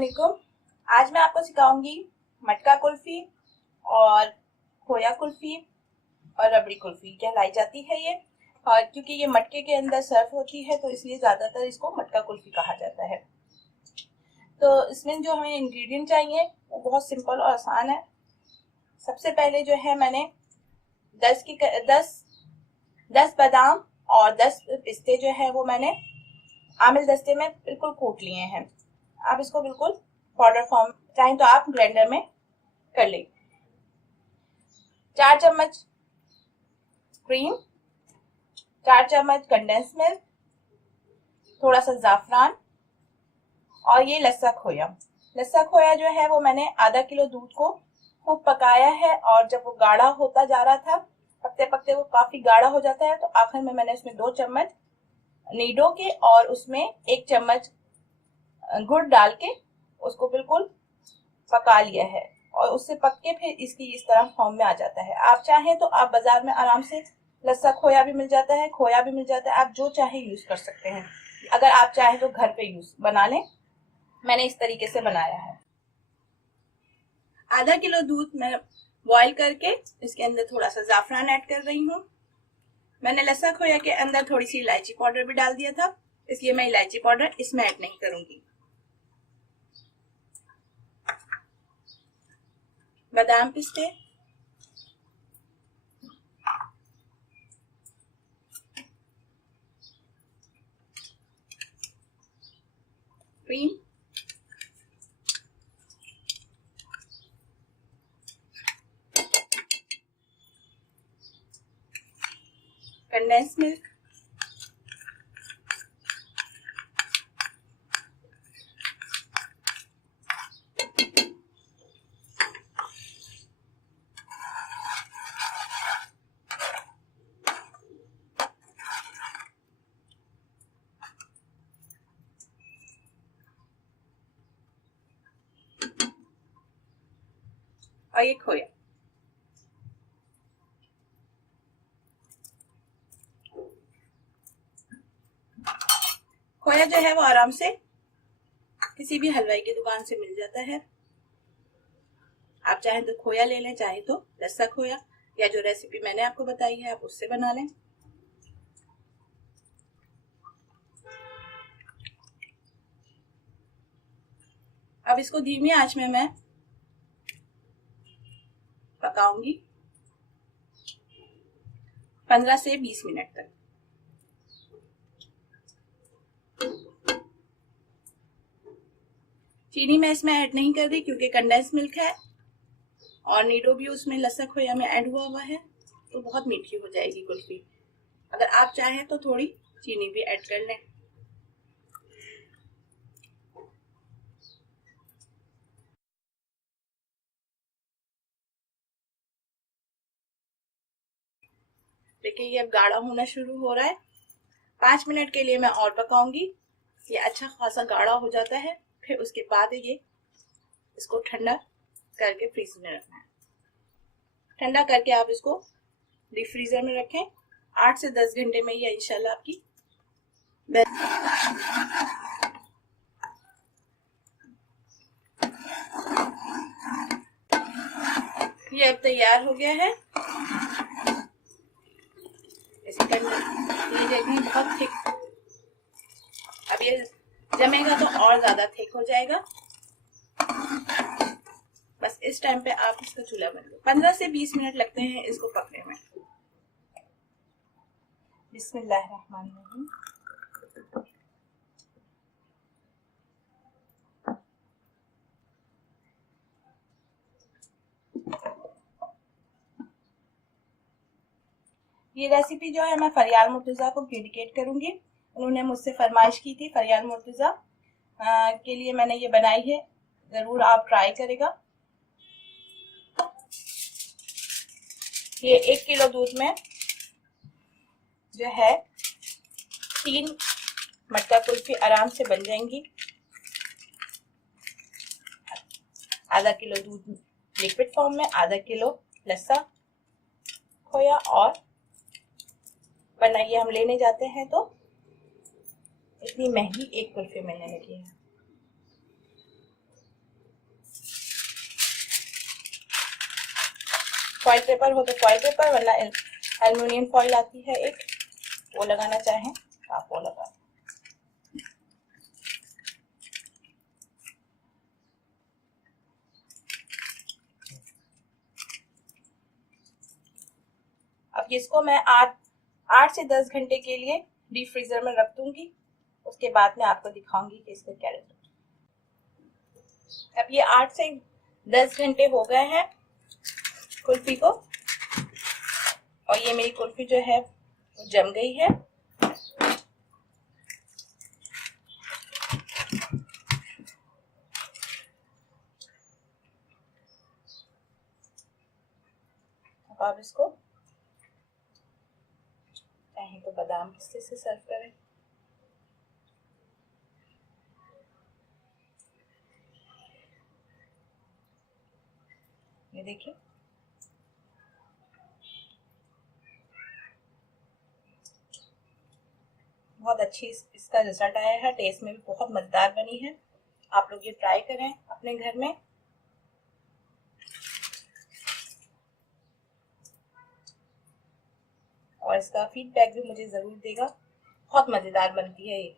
अस्सलामुअलैकुम। आज मैं आपको सिखाऊंगी मटका कुल्फी और खोया कुल्फी और रबड़ी कुल्फी कहलाई जाती है ये। और क्योंकि ये मटके के अंदर सर्व होती है तो इसलिए ज़्यादातर इसको मटका कुल्फी कहा जाता है। तो इसमें जो हमें इंग्रेडिएंट चाहिए वो बहुत सिंपल और आसान है। सबसे पहले जो है मैंने 10 बादाम और 10 पिस्ते जो है वो मैंने आमिल दस्ते में बिल्कुल कूट लिए हैं। आप इसको बिल्कुल पाउडर फॉर्म चाहें तो आप ग्राइंडर में कर लें। 4 चम्मच क्रीम, 4 चम्मच कंडेंस मिल्क, थोड़ा सा जाफरान और ये लस्सा खोया। लस्सा खोया जो है वो मैंने आधा किलो दूध को खूब पकाया है और जब वो गाढ़ा होता जा रहा था, पकते पकते वो काफी गाढ़ा हो जाता है, तो आखिर में मैंने इसमें 2 चम्मच नीडो के और उसमें 1 चम्मच गुड़ डाल के उसको बिल्कुल पका लिया है और उससे पक के फिर इसकी इस तरह फॉर्म में आ जाता है। आप चाहें तो आप बाजार में आराम से लस्सा खोया भी मिल जाता है, खोया भी मिल जाता है, आप जो चाहे यूज कर सकते हैं। अगर आप चाहें तो घर पे यूज बना लें। मैंने इस तरीके से बनाया है। आधा किलो दूध मैं बॉईल करके इसके अंदर थोड़ा सा जाफरान ऐड कर रही हूँ। मैंने लस्सा खोया के अंदर थोड़ी सी इलायची पाउडर भी डाल दिया था, इसलिए मैं इलायची पाउडर इसमें ऐड नहीं करूंगी। बादाम पिस्ते, क्रीम, कंडेंस मिल्क, और ये खोया। खोया जो है वो आराम से किसी भी हलवाई की दुकान से मिल जाता है। आप चाहें तो खोया ले लें, चाहे तो लस्सा खोया, या जो रेसिपी मैंने आपको बताई है आप उससे बना लें। अब इसको धीमी आंच में मैं पकाऊंगी 15 से 20 मिनट तक। चीनी मैं इसमें ऐड नहीं कर रही क्योंकि कंडेंस मिल्क है और नीडो भी उसमें लस्सा खोया में ऐड हुआ है, तो बहुत मीठी हो जाएगी कुल्फी। अगर आप चाहें तो थोड़ी चीनी भी ऐड कर लें। देखिए ये अब गाढ़ा होना शुरू हो रहा है। 5 मिनट के लिए मैं और पकाऊंगी। ये अच्छा खासा गाढ़ा हो जाता है, फिर उसके बाद ये इसको ठंडा करके फ्रीजर में रखना है। ठंडा करके आप इसको डीप फ्रीजर में रखें। 8 से 10 घंटे में ये इंशाल्लाह आपकी ये अब तैयार हो गया है। ये देखें बहुत थिक, अब ये जमेगा तो और ज्यादा थिक हो जाएगा। बस इस टाइम पे आप इसका चूल्हा बंद लो। 15 से 20 मिनट लगते हैं इसको पकने में। बिस्मिल्लाहिर्रहमानिर्रहीम। ये रेसिपी जो है मैं फरियाल मुर्तज़ा को डेडिकेट करूंगी। उन्होंने मुझसे फरमाइश की थी। फरियाल मुर्तज़ा के लिए मैंने ये बनाई है, जरूर आप ट्राई करेगा। ये 1 किलो दूध में जो है 3 मटका कुल्फी आराम से बन जाएंगी। आधा किलो दूध लिक्विड फॉर्म में, आधा किलो लस्सा खोया, और वरना ये हम लेने जाते हैं तो इतनी महंगी एक कुल्फी मिलने लगी है। फॉइल पेपर हो तो फॉइल पेपर, वरना एल्युमिनियम फॉइल आती है एक, वो लगाना चाहें आप वो लगा। अब इसको मैं 8 से 10 घंटे के लिए डीप फ्रीजर में रख दूंगी। उसके बाद मैं आपको दिखाऊंगी कि इसका क्या रिजल्ट। अब ये 8 से 10 घंटे हो गए हैं कुल्फी को, और ये मेरी कुल्फी जो है वो जम गई है। अब आप इसको चाहें तो बादाम पिस्ते से सर्व करें। ये देखिए, बहुत अच्छी इसका रिजल्ट आया है, टेस्ट में भी बहुत मजेदार बनी है। आप लोग ये ट्राई करें अपने घर में। और इसका फीडबैक भी मुझे जरूर देगा, बहुत मजेदार बनती है ये।